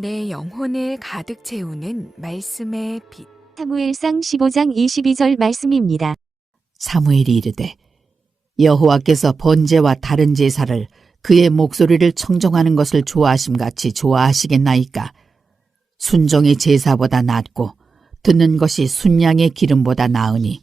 내 영혼을 가득 채우는 말씀의 빛. 사무엘상 15장 22절 말씀입니다. 사무엘이 이르되 여호와께서 번제와 다른 제사를 그의 목소리를 청정하는 것을 좋아하심같이 좋아하시겠나이까. 순종이 제사보다 낫고 듣는 것이 순양의 기름보다 나으니.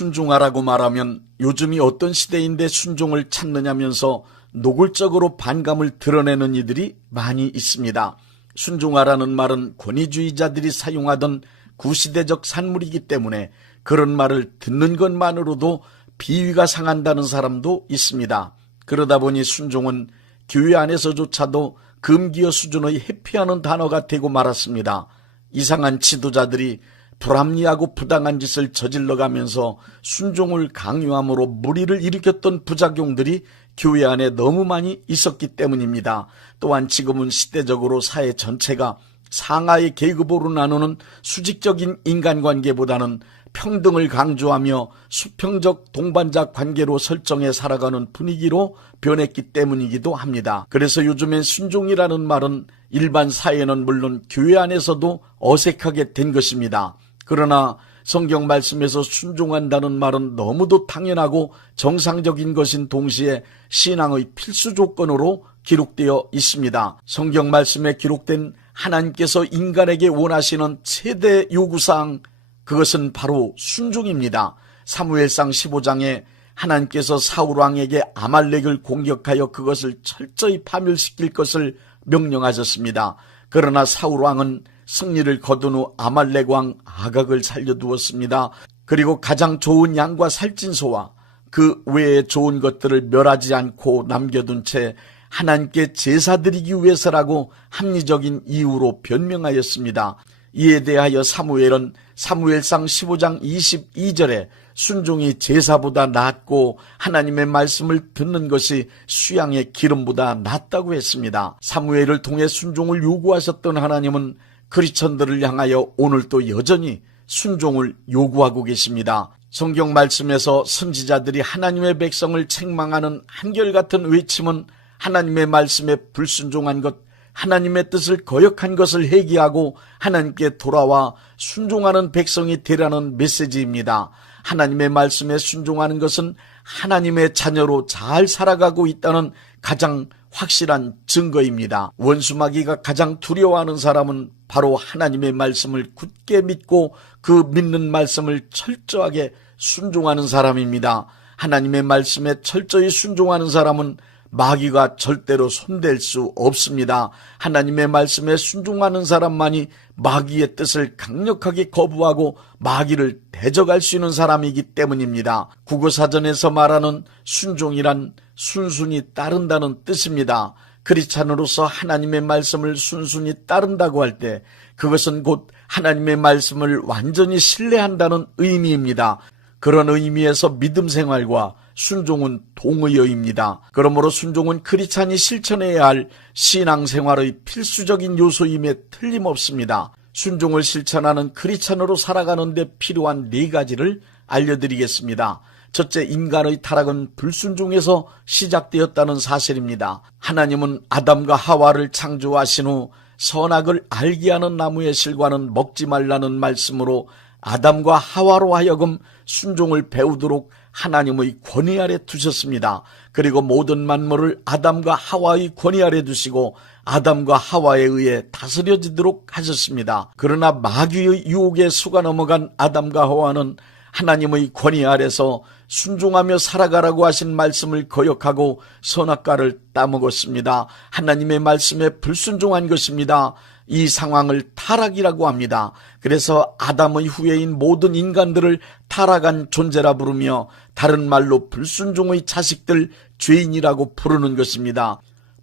순종하라고 말하면 요즘이 어떤 시대인데 순종을 찾느냐면서 노골적으로 반감을 드러내는 이들이 많이 있습니다. 순종하라는 말은 권위주의자들이 사용하던 구시대적 산물이기 때문에 그런 말을 듣는 것만으로도 비위가 상한다는 사람도 있습니다. 그러다 보니 순종은 교회 안에서조차도 금기어 수준의 회피하는 단어가 되고 말았습니다. 이상한 지도자들이 불합리하고 부당한 짓을 저질러가면서 순종을 강요함으로 무리를 일으켰던 부작용들이 교회 안에 너무 많이 있었기 때문입니다. 또한 지금은 시대적으로 사회 전체가 상하의 계급으로 나누는 수직적인 인간관계보다는 평등을 강조하며 수평적 동반자 관계로 설정해 살아가는 분위기로 변했기 때문이기도 합니다. 그래서 요즘엔 순종이라는 말은 일반 사회는 물론 교회 안에서도 어색하게 된 것입니다. 그러나 성경 말씀에서 순종한다는 말은 너무도 당연하고 정상적인 것인 동시에 신앙의 필수 조건으로 기록되어 있습니다. 성경 말씀에 기록된 하나님께서 인간에게 원하시는 최대 요구사항, 그것은 바로 순종입니다. 사무엘상 15장에 하나님께서 사울왕에게 아말렉을 공격하여 그것을 철저히 파멸시킬 것을 명령하셨습니다. 그러나 사울왕은 승리를 거둔 후 아말렉 왕 아각을 살려두었습니다. 그리고 가장 좋은 양과 살찐소와 그 외에 좋은 것들을 멸하지 않고 남겨둔 채 하나님께 제사드리기 위해서라고 합리적인 이유로 변명하였습니다. 이에 대하여 사무엘은 사무엘상 15장 22절에 순종이 제사보다 낫고 하나님의 말씀을 듣는 것이 수양의 기름보다 낫다고 했습니다. 사무엘을 통해 순종을 요구하셨던 하나님은 크리스천들을 향하여 오늘도 여전히 순종을 요구하고 계십니다. 성경 말씀에서 선지자들이 하나님의 백성을 책망하는 한결같은 외침은 하나님의 말씀에 불순종한 것, 하나님의 뜻을 거역한 것을 회개하고 하나님께 돌아와 순종하는 백성이 되라는 메시지입니다. 하나님의 말씀에 순종하는 것은 하나님의 자녀로 잘 살아가고 있다는 가장 확실한 증거입니다. 원수마귀가 가장 두려워하는 사람은 바로 하나님의 말씀을 굳게 믿고 그 믿는 말씀을 철저하게 순종하는 사람입니다. 하나님의 말씀에 철저히 순종하는 사람은 마귀가 절대로 손댈 수 없습니다. 하나님의 말씀에 순종하는 사람만이 마귀의 뜻을 강력하게 거부하고 마귀를 대적할 수 있는 사람이기 때문입니다. 국어사전에서 말하는 순종이란 순순히 따른다는 뜻입니다. 크리스찬으로서 하나님의 말씀을 순순히 따른다고 할 때 그것은 곧 하나님의 말씀을 완전히 신뢰한다는 의미입니다. 그런 의미에서 믿음 생활과 순종은 동의어입니다. 그러므로 순종은 크리스찬이 실천해야 할 신앙생활의 필수적인 요소임에 틀림없습니다. 순종을 실천하는 크리스찬으로 살아가는 데 필요한 4가지를 알려드리겠습니다. 첫째, 인간의 타락은 불순종에서 시작되었다는 사실입니다. 하나님은 아담과 하와를 창조하신 후 선악을 알게 하는 나무의 실과는 먹지 말라는 말씀으로 아담과 하와로 하여금 순종을 배우도록 하나님의 권위 아래 두셨습니다. 그리고 모든 만물을 아담과 하와의 권위 아래 두시고 아담과 하와에 의해 다스려지도록 하셨습니다. 그러나 마귀의 유혹에 속아 넘어간 아담과 하와는 하나님의 권위 아래서 순종하며 살아가라고 하신 말씀을 거역하고 선악과를 따먹었습니다. 하나님의 말씀에 불순종한 것입니다. 이 상황을 타락이라고 합니다. 그래서 아담의 후예인 모든 인간들을 타락한 존재라 부르며 다른 말로 불순종의 자식들, 죄인이라고 부르는 것입니다.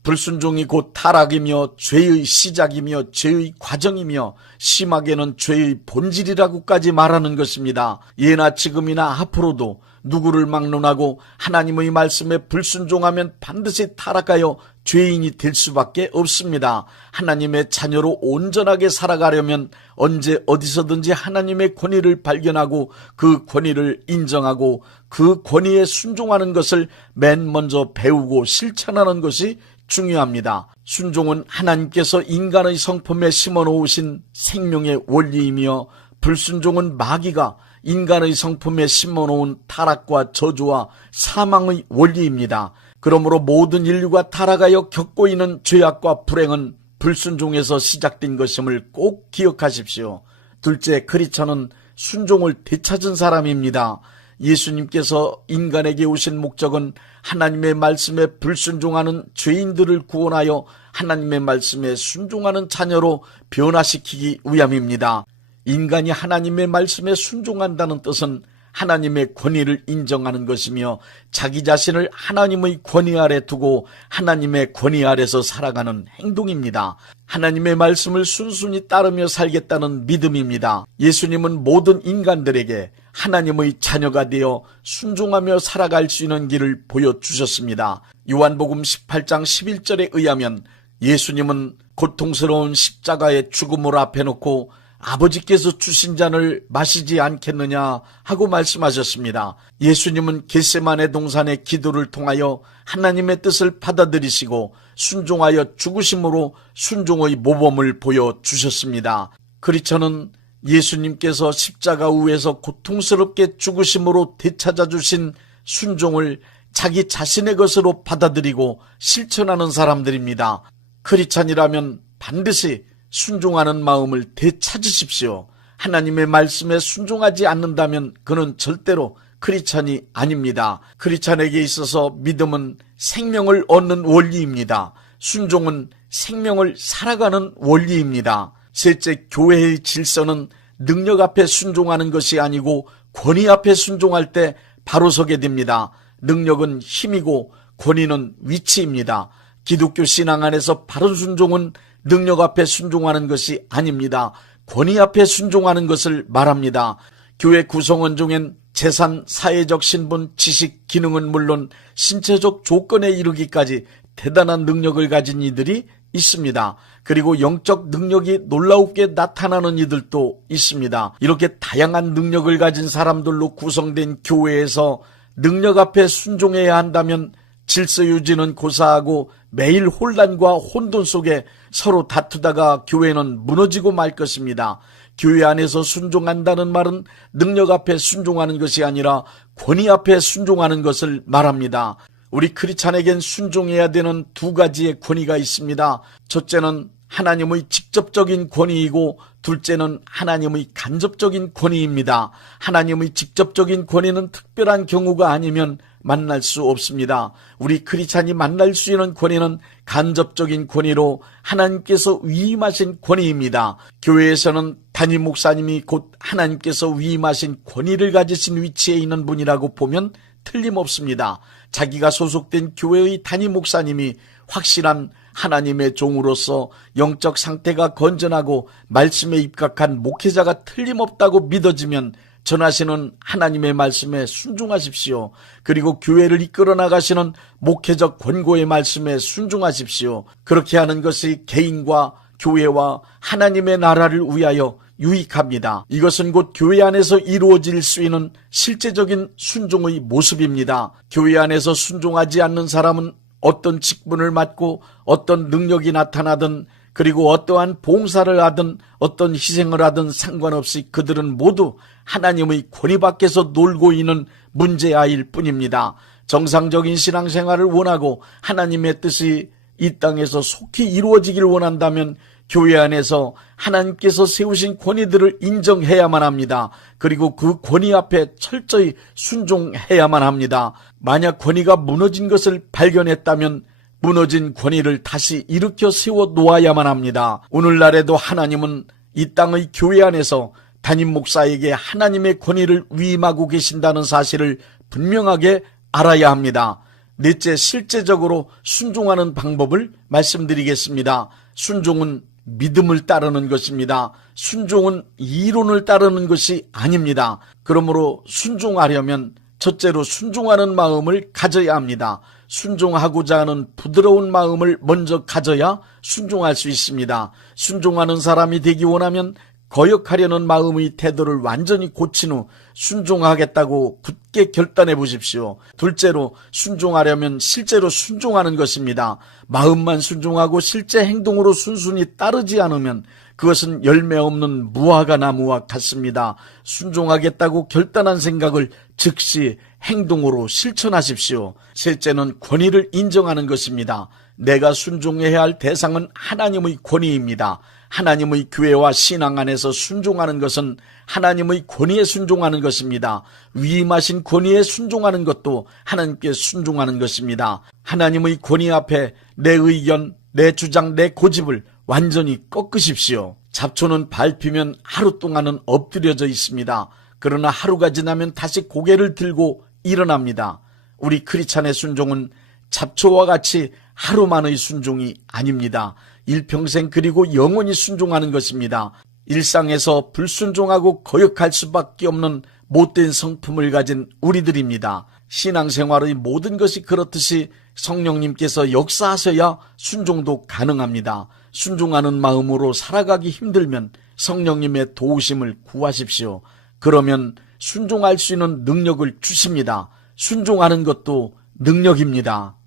불순종이 곧 타락이며 죄의 시작이며 죄의 과정이며 심하게는 죄의 본질이라고까지 말하는 것입니다. 예나 지금이나 앞으로도 누구를 막론하고 하나님의 말씀에 불순종하면 반드시 타락하여 죄인이 될 수밖에 없습니다. 하나님의 자녀로 온전하게 살아가려면 언제 어디서든지 하나님의 권위를 발견하고 그 권위를 인정하고 그 권위에 순종하는 것을 맨 먼저 배우고 실천하는 것이 중요합니다. 순종은 하나님께서 인간의 성품에 심어놓으신 생명의 원리이며, 불순종은 마귀가 인간의 성품에 심어놓은 타락과 저주와 사망의 원리입니다. 그러므로 모든 인류가 타락하여 겪고 있는 죄악과 불행은 불순종에서 시작된 것임을 꼭 기억하십시오. 둘째, 크리스천은 순종을 되찾은 사람입니다. 예수님께서 인간에게 오신 목적은 하나님의 말씀에 불순종하는 죄인들을 구원하여 하나님의 말씀에 순종하는 자녀로 변화시키기 위함입니다. 인간이 하나님의 말씀에 순종한다는 뜻은 하나님의 권위를 인정하는 것이며, 자기 자신을 하나님의 권위 아래 두고 하나님의 권위 아래서 살아가는 행동입니다. 하나님의 말씀을 순순히 따르며 살겠다는 믿음입니다. 예수님은 모든 인간들에게 하나님의 자녀가 되어 순종하며 살아갈 수 있는 길을 보여주셨습니다. 요한복음 18장 11절에 의하면 예수님은 고통스러운 십자가의 죽음을 앞에 놓고 아버지께서 주신 잔을 마시지 않겠느냐 하고 말씀하셨습니다. 예수님은 겟세마네 동산의 기도를 통하여 하나님의 뜻을 받아들이시고 순종하여 죽으심으로 순종의 모범을 보여주셨습니다. 크리스천은 예수님께서 십자가 위에서 고통스럽게 죽으심으로 되찾아주신 순종을 자기 자신의 것으로 받아들이고 실천하는 사람들입니다. 크리스천이라면 반드시 순종하는 마음을 되찾으십시오. 하나님의 말씀에 순종하지 않는다면 그는 절대로 크리스천이 아닙니다. 크리스천에게 있어서 믿음은 생명을 얻는 원리입니다. 순종은 생명을 살아가는 원리입니다. 셋째, 교회의 질서는 능력 앞에 순종하는 것이 아니고 권위 앞에 순종할 때 바로 서게 됩니다. 능력은 힘이고 권위는 위치입니다. 기독교 신앙 안에서 바른 순종은 능력 앞에 순종하는 것이 아닙니다. 권위 앞에 순종하는 것을 말합니다. 교회 구성원 중엔 재산, 사회적 신분, 지식, 기능은 물론 신체적 조건에 이르기까지 대단한 능력을 가진 이들이 있습니다. 그리고 영적 능력이 놀라웁게 나타나는 이들도 있습니다. 이렇게 다양한 능력을 가진 사람들로 구성된 교회에서 능력 앞에 순종해야 한다면 질서 유지는 고사하고 매일 혼란과 혼돈 속에 서로 다투다가 교회는 무너지고 말 것입니다. 교회 안에서 순종한다는 말은 능력 앞에 순종하는 것이 아니라 권위 앞에 순종하는 것을 말합니다. 우리 크리스찬에겐 순종해야 되는 두 가지의 권위가 있습니다. 첫째는 하나님의 직접적인 권위이고 둘째는 하나님의 간접적인 권위입니다. 하나님의 직접적인 권위는 특별한 경우가 아니면 만날 수 없습니다. 우리 크리스찬이 만날 수 있는 권위는 간접적인 권위로 하나님께서 위임하신 권위입니다. 교회에서는 담임 목사님이 곧 하나님께서 위임하신 권위를 가지신 위치에 있는 분이라고 보면 틀림없습니다. 자기가 소속된 교회의 담임 목사님이 확실한 하나님의 종으로서 영적 상태가 건전하고 말씀에 입각한 목회자가 틀림없다고 믿어지면 전하시는 하나님의 말씀에 순종하십시오. 그리고 교회를 이끌어 나가시는 목회적 권고의 말씀에 순종하십시오. 그렇게 하는 것이 개인과 교회와 하나님의 나라를 위하여 유익합니다. 이것은 곧 교회 안에서 이루어질 수 있는 실제적인 순종의 모습입니다. 교회 안에서 순종하지 않는 사람은 어떤 직분을 맡고 어떤 능력이 나타나든 그리고 어떠한 봉사를 하든 어떤 희생을 하든 상관없이 그들은 모두 하나님의 권위 밖에서 놀고 있는 문제아일 뿐입니다. 정상적인 신앙생활을 원하고 하나님의 뜻이 이 땅에서 속히 이루어지길 원한다면 교회 안에서 하나님께서 세우신 권위들을 인정해야만 합니다. 그리고 그 권위 앞에 철저히 순종해야만 합니다. 만약 권위가 무너진 것을 발견했다면 무너진 권위를 다시 일으켜 세워 놓아야만 합니다. 오늘날에도 하나님은 이 땅의 교회 안에서 담임 목사에게 하나님의 권위를 위임하고 계신다는 사실을 분명하게 알아야 합니다. 넷째, 실제적으로 순종하는 방법을 말씀드리겠습니다. 순종은 믿음을 따르는 것입니다. 순종은 이론을 따르는 것이 아닙니다. 그러므로 순종하려면 첫째로 순종하는 마음을 가져야 합니다. 순종하고자 하는 부드러운 마음을 먼저 가져야 순종할 수 있습니다. 순종하는 사람이 되기 원하면 거역하려는 마음의 태도를 완전히 고친 후 순종하겠다고 굳게 결단해 보십시오. 둘째로 순종하려면 실제로 순종하는 것입니다. 마음만 순종하고 실제 행동으로 순순히 따르지 않으면 그것은 열매 없는 무화과 나무와 같습니다. 순종하겠다고 결단한 생각을 즉시 행동으로 실천하십시오. 셋째는 권위를 인정하는 것입니다. 내가 순종해야 할 대상은 하나님의 권위입니다. 하나님의 교회와 신앙 안에서 순종하는 것은 하나님의 권위에 순종하는 것입니다. 위임하신 권위에 순종하는 것도 하나님께 순종하는 것입니다. 하나님의 권위 앞에 내 의견, 내 주장, 내 고집을 완전히 꺾으십시오. 잡초는 밟히면 하루 동안은 엎드려져 있습니다. 그러나 하루가 지나면 다시 고개를 들고 일어납니다. 우리 크리스찬의 순종은 잡초와 같이 하루만의 순종이 아닙니다. 일평생 그리고 영원히 순종하는 것입니다. 일상에서 불순종하고 거역할 수밖에 없는 못된 성품을 가진 우리들입니다. 신앙생활의 모든 것이 그렇듯이 성령님께서 역사하셔야 순종도 가능합니다. 순종하는 마음으로 살아가기 힘들면 성령님의 도우심을 구하십시오. 그러면 순종할 수 있는 능력을 주십니다. 순종하는 것도 능력입니다.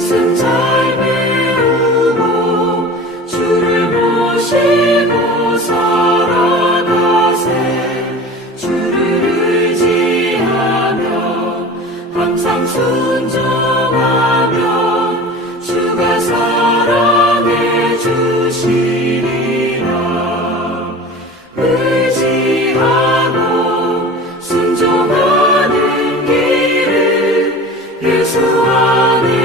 말씀 잘 배우고 주를 순종하면 주가 사랑해 주시리라. 의지하고 순종하는 길을 예수 안에